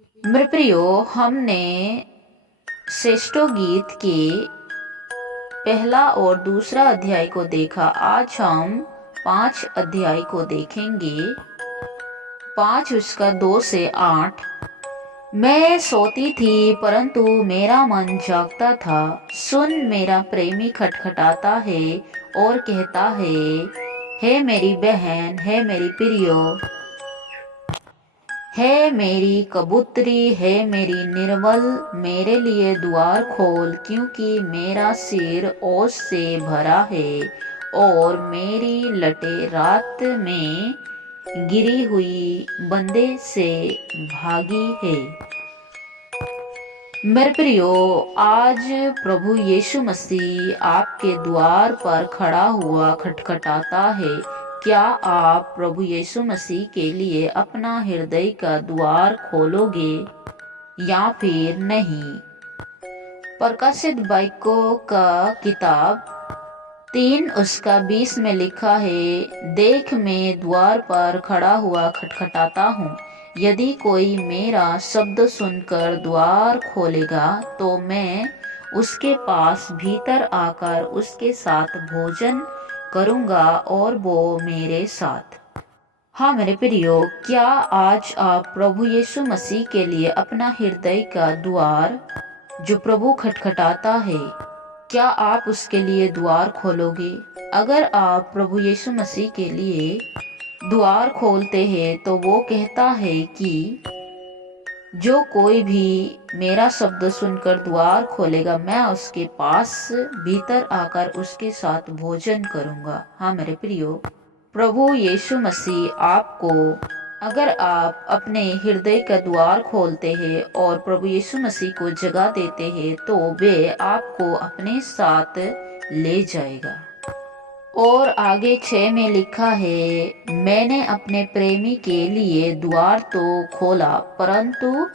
मेरे प्रियो, हमने श्रेष्ठों गीत के पहला और दूसरा अध्याय को देखा। आज हम 5 अध्याय को देखेंगे। 5 उसका 2 से 8। मैं सोती थी परंतु मेरा मन जागता था। सुन, मेरा प्रेमी खटखटाता है और कहता है, हे मेरी बहन, हे मेरी प्रियो, है मेरी कबूतरी, है मेरी निर्मल, मेरे लिए द्वार खोल, क्योंकि मेरा सिर ओस से भरा है और मेरी लटे रात में गिरी हुई बंदे से भागी है। मेरे प्रियो, आज प्रभु यीशु मसीह आपके द्वार पर खड़ा हुआ खटखटाता है। क्या आप प्रभु यीशु मसीह के लिए अपना हृदय का द्वार खोलोगे या फिर नहीं? प्रकाशित बाइकों का किताब 3 उसका 20 में लिखा है, देख मैं द्वार पर खड़ा हुआ खटखटाता हूँ। यदि कोई मेरा शब्द सुनकर द्वार खोलेगा तो मैं उसके पास भीतर आकर उसके साथ भोजन करूँगा और वो मेरे साथ। हाँ मेरे प्रियो, क्या आज आप प्रभु यीशु मसीह के लिए अपना हृदय का द्वार, जो प्रभु खटखटाता है, क्या आप उसके लिए द्वार खोलोगे? अगर आप प्रभु यीशु मसीह के लिए द्वार खोलते हैं तो वो कहता है कि जो कोई भी मेरा शब्द सुनकर द्वार खोलेगा, मैं उसके पास भीतर आकर उसके साथ भोजन करूंगा। हाँ मेरे प्रियो, प्रभु यीशु मसीह आपको, अगर आप अपने हृदय का द्वार खोलते हैं और प्रभु यीशु मसीह को जगह देते हैं तो वे आपको अपने साथ ले जाएगा। और आगे 6 में लिखा है, मैंने अपने प्रेमी के लिए द्वार तो खोला परंतु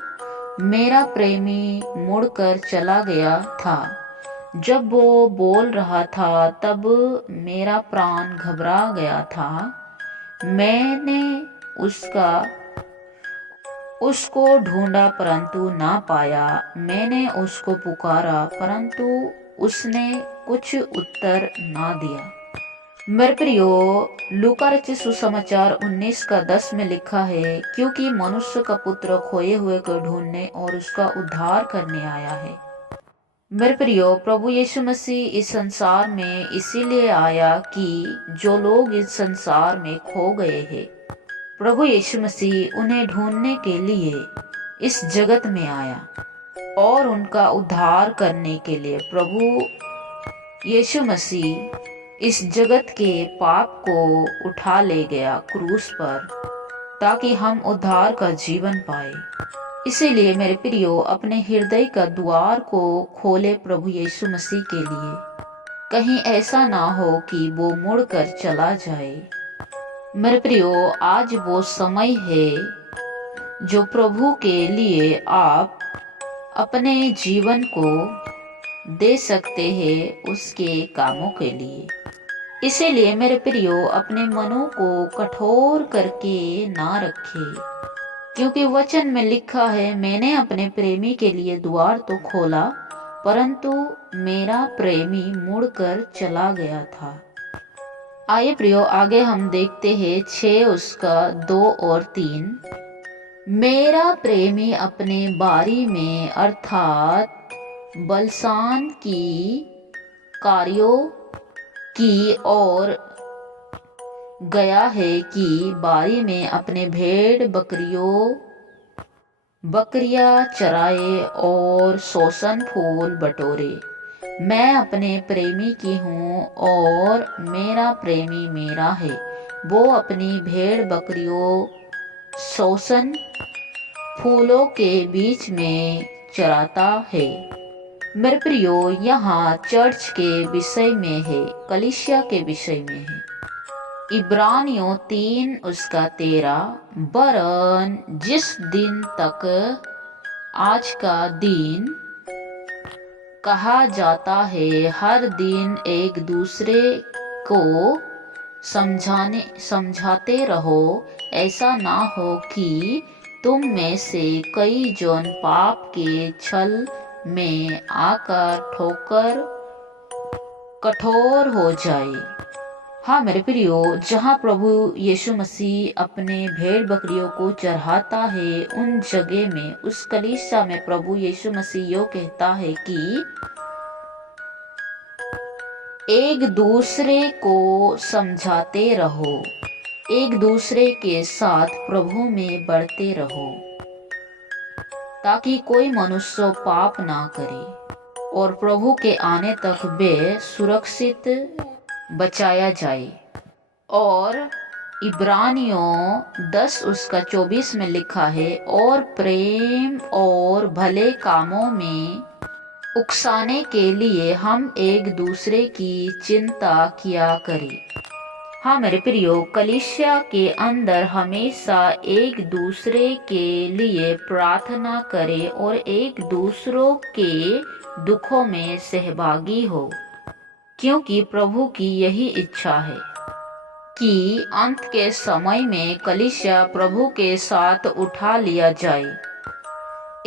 मेरा प्रेमी मुड़कर चला गया था। जब वो बोल रहा था तब मेरा प्राण घबरा गया था। मैंने उसको ढूंढा परंतु ना पाया। मैंने उसको पुकारा परंतु उसने कुछ उत्तर ना दिया। मेरे प्रियो, लूका रचित सुसमाचार 19 का 10 में लिखा है, क्योंकि मनुष्य का पुत्र खोए हुए को ढूंढने और उसका उद्धार करने आया है। मेरे प्रियो, प्रभु यीशु मसीह इस संसार में इसीलिए आया कि जो लोग इस संसार में खो गए हैं, प्रभु यीशु मसीह उन्हें ढूंढने के लिए इस जगत में आया और उनका उद्धार करने के लिए प्रभु यीशु मसीह इस जगत के पाप को उठा ले गया क्रूस पर, ताकि हम उद्धार का जीवन पाए। इसीलिए मेरे प्रियो, अपने हृदय का द्वार को खोले प्रभु यीशु मसीह के लिए। कहीं ऐसा ना हो कि वो मुड़कर चला जाए। मेरे प्रियो, आज वो समय है जो प्रभु के लिए आप अपने जीवन को दे सकते हैं उसके कामों के लिए। इसीलिए मेरे प्रियो, अपने मनों को कठोर करके ना रखें, क्योंकि वचन में लिखा है, मैंने अपने प्रेमी के लिए द्वार तो खोला परंतु मेरा प्रेमी मुड़कर चला गया था। आइए प्रियो, आगे हम देखते हैं 6 उसका 2 और 3। मेरा प्रेमी अपने बारी में अर्थात बलसान की कार्यों की ओर गया है कि बारी में अपने भेड़ बकरियां चराए और सोसन फूल बटोरे। मैं अपने प्रेमी की हूँ और मेरा प्रेमी मेरा है। वो अपनी भेड़ बकरियों सोसन फूलों के बीच में चराता है। मेरे प्रियो, यहाँ चर्च के विषय में है, कलीसिया के विषय में है। इब्रानियों 3 उसका 13, वरन जिस दिन तक आज का दिन कहा जाता है, हर दिन एक दूसरे को समझाते रहो, ऐसा ना हो कि तुम में से कई जन पाप के छल में आकर ठोकर कठोर हो जाए। हाँ मेरे प्रियो, जहाँ प्रभु यीशु मसीह अपने भेड़ बकरियों को चढ़ाता है, उन जगह में, उस कलीसिया में प्रभु यीशु मसीह यो कहता है कि एक दूसरे को समझाते रहो, एक दूसरे के साथ प्रभु में बढ़ते रहो, ताकि कोई मनुष्य पाप ना करे और प्रभु के आने तक वे सुरक्षित बचाया जाए। और इब्रानियों 10 उसका 24 में लिखा है, और प्रेम और भले कामों में उकसाने के लिए हम एक दूसरे की चिंता किया करें। हाँ मेरे प्रियो, कलीसिया के अंदर हमेशा एक दूसरे के लिए प्रार्थना करें और एक दूसरों के दुखों में सहभागी हो, क्योंकि प्रभु की यही इच्छा है कि अंत के समय में कलीसिया प्रभु के साथ उठा लिया जाए।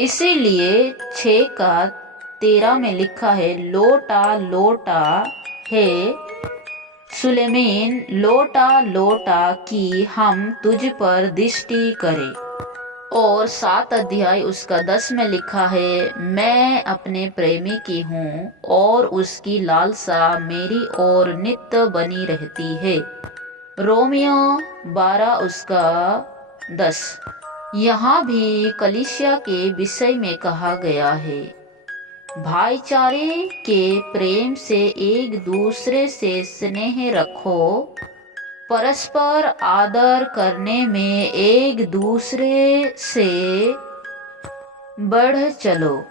इसीलिए 6:13 में लिखा है, लोटा लोटा है सुलेमीन, लोटा लोटा कि हम तुझ पर दृष्टि करें। और 7 अध्याय उसका 10 में लिखा है, मैं अपने प्रेमी की हूँ और उसकी लालसा मेरी ओर नित्य बनी रहती है। रोमियो 12 उसका 10। यहाँ भी कलीसिया के विषय में कहा गया है, भाईचारे के प्रेम से एक दूसरे से स्नेह रखो, परस्पर आदर करने में एक दूसरे से बढ़ चलो।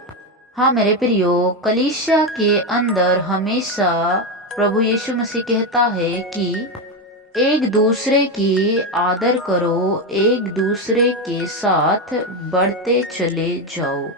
हाँ मेरे प्रियो, कलीसिया के अंदर हमेशा प्रभु यीशु मसीह कहता है कि एक दूसरे की आदर करो, एक दूसरे के साथ बढ़ते चले जाओ।